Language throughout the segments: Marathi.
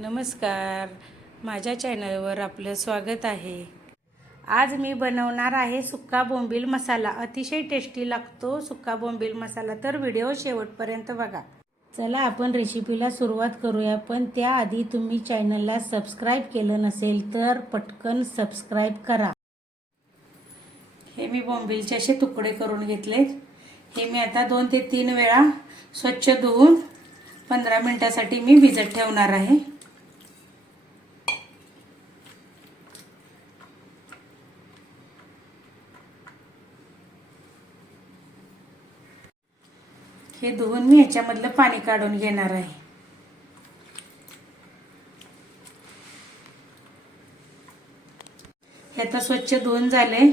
नमस्कार. माझ्या चॅनलवर आपलं स्वागत आहे. आज मी बनवणार आहे सुक्का बोंबील मसाला. अतिशय टेस्टी लागतो सुक्का बोंबील मसाला तर व्हिडिओ शेवटपर्यंत बघा. चला आपण रेसिपीला सुरुवात करूया. पण त्याआधी तुम्ही चॅनलला सबस्क्राईब केलं नसेल तर पटकन सबस्क्राईब करा. हे मी बोंबीलचे असे तुकडे करून घेतलेत हे मी आता दोन ते तीन वेळा स्वच्छ धुवून पंधरा मिनटासाठी मी भिजत ठेवणार आहे. हे धुवून मी ह्याच्यामधलं पाणी काढून घेणार आहे. हे आता स्वच्छ धुवून झाले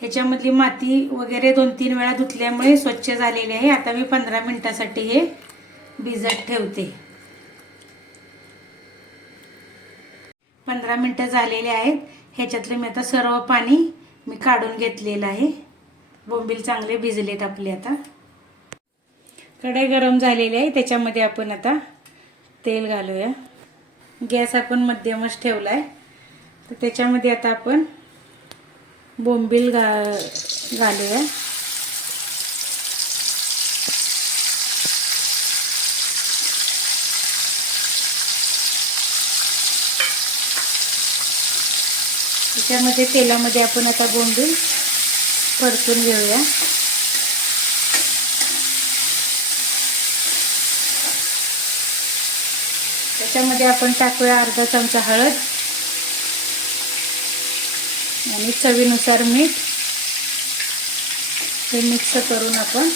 ह्याच्यामधली माती वगैरे दोन तीन वेळा धुतल्यामुळे स्वच्छ झालेली आहे. आता मी पंधरा मिनिटासाठी हे भिजत ठेवते. पंधरा मिनटं झालेले आहेत. ह्याच्यातलं मी आता सर्व पाणी मी काढून घेतलेलं आहे. बोंबील चांगले भिजलेत आपले आता. कढई गरम झालेली आहे. त्याच्यामध्ये आपण आता तेल घालूया. गॅस आपण मध्यमच ठेवला आहे तर त्याच्यामध्ये आता आपण बोंबील घा घालूया. त्याच्यामध्ये तेलामध्ये आपण आता बोंबील परतून घेऊया. त्याच्यामध्ये आपण टाकूया अर्धा चमचा हळद आणि चवीनुसार मीठ. हे मिक्स करून आपण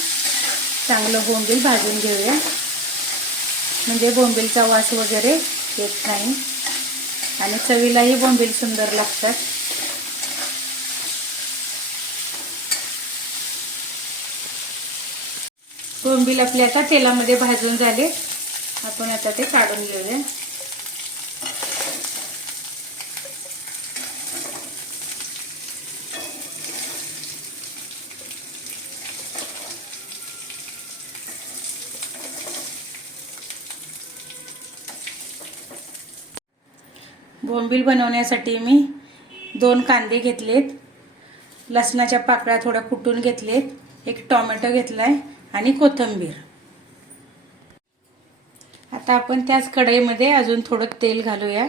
चांगलं बोंबील भाजून घेऊया. म्हणजे बोंबीलचा वास वगैरे येत नाही. आणि चवीलाही बोंबील सुंदर लागतात. बोंबील आपले आता तेलामध्ये भाजून झाले. आपण आता ते काढून घेऊया. बोंबील बनवण्यासाठी मी दोन कांदे घेतलेत. लसणाच्या पाकळ्या थोड्या कुटून घेतलेत. एक टोमॅटो घेतलाय आणि कोथिंबीर. आता आपण त्याच कढईमध्ये अजून थोडं तेल घालूया.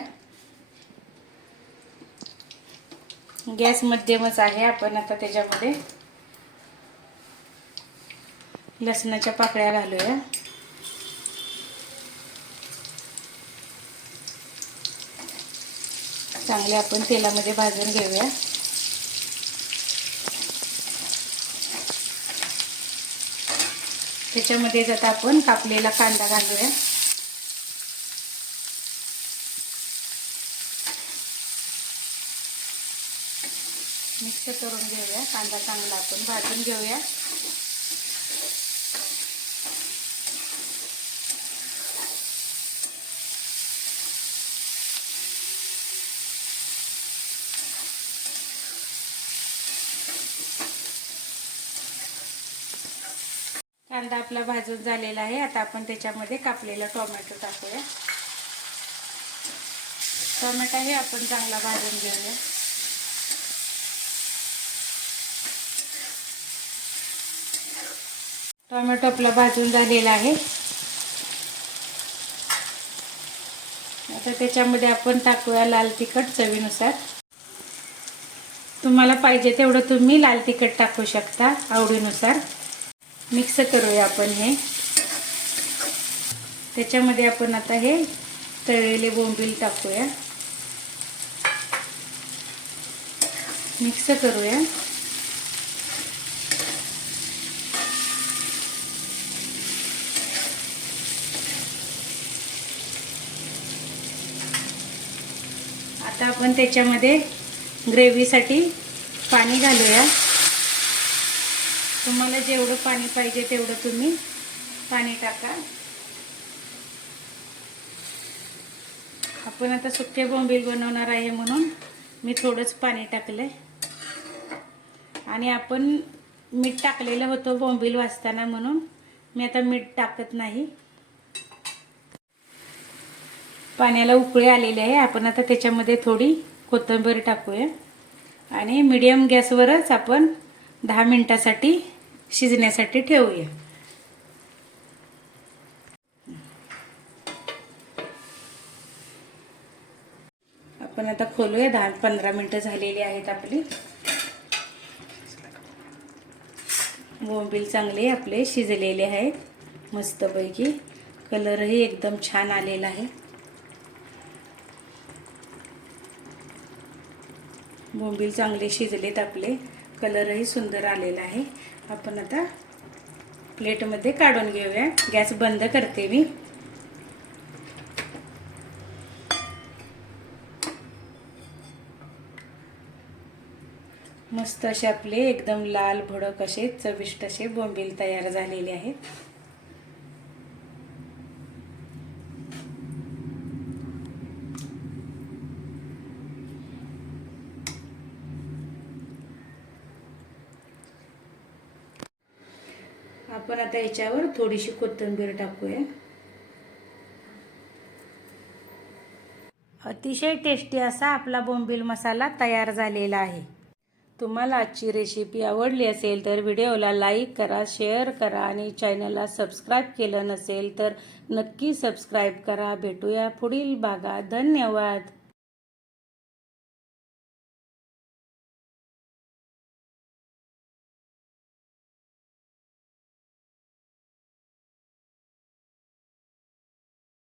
गॅस मध्यमच आहे आपण आता त्याच्यामध्ये लसणाच्या पाकळ्या घालूया. चांगले आपण तेलामध्ये भाजून घेऊया. त्याच्यामध्येच आता आपण कापलेला कांदा घालूया. मिक्स करून घेऊया. कांदा चांगला आपण भाजून घेऊया. कांदा आपला भाजून झालेला आहे. आता आपण त्याच्यामध्ये कापलेला टोमॅटो टाकूया. टोमॅटो हे आपण चांगला भाजून घेऊया. टोमॅटो आपला भाजून झालेला आहे. आता त्याच्यामध्ये आपण टाकूया लाल तिखट चवीनुसार. तुम्हाला पाहिजे तेवढं तुम्ही लाल तिखट टाकू शकता आवडीनुसार. मिक्स करूया आपण हे. त्याच्यामध्ये आपण आता हे तळलेले बोंबील टाकूया. मिक्स करूया. आता आपण त्याच्यामध्ये ग्रेव्हीसाठी पाणी घालूया. तुम्हाला जेवढं पाणी पाहिजे तेवढं तुम्ही पाणी टाका. आपण आता सुके बोंबील बनवणार आहे म्हणून मी थोडंच पाणी टाकलं आणि आपण मीठ टाकलेलं होतं बोंबील वाजताना म्हणून. मी आता मीठ टाकत नाही. पाण्याला उकळी आलेली आहे. आपण आता त्याच्यामध्ये थोडी कोथिंबीर टाकूया. आणि मीडियम गॅसवरच आपण दहा मिनटासाठी शिजण्यासाठी ठेवूया. आपण आता खोलूया. दहा पंधरा मिनटं झालेली आहेत आपली. बोंबील चांगले आपले शिजलेले आहेत. मस्तपैकी. कलरही एकदम छान आलेला आहे. बोंबील चांगले शिजलेत आपले. कलरही सुंदर आलेला आहे. आपण आता प्लेटमध्ये काढून घेऊया. गॅस बंद करते मी. मस्त असे आपले एकदम लाल भडक असे चविष्ट असे बोंबील तयार झालेले आहेत. आपण आता याच्यावर थोडीशी कोथिंबीर टाकूया. अतिशय टेस्टी असा आपला बोंबील मसाला तयार झालेला आहे. तुम्हाला आजची रेसिपी आवडली असेल तर व्हिडिओला लाईक करा शेअर करा आणि चॅनलला सबस्क्राईब केलं नसेल तर नक्की सबस्क्राईब करा. भेटूया पुढील भागात. धन्यवाद.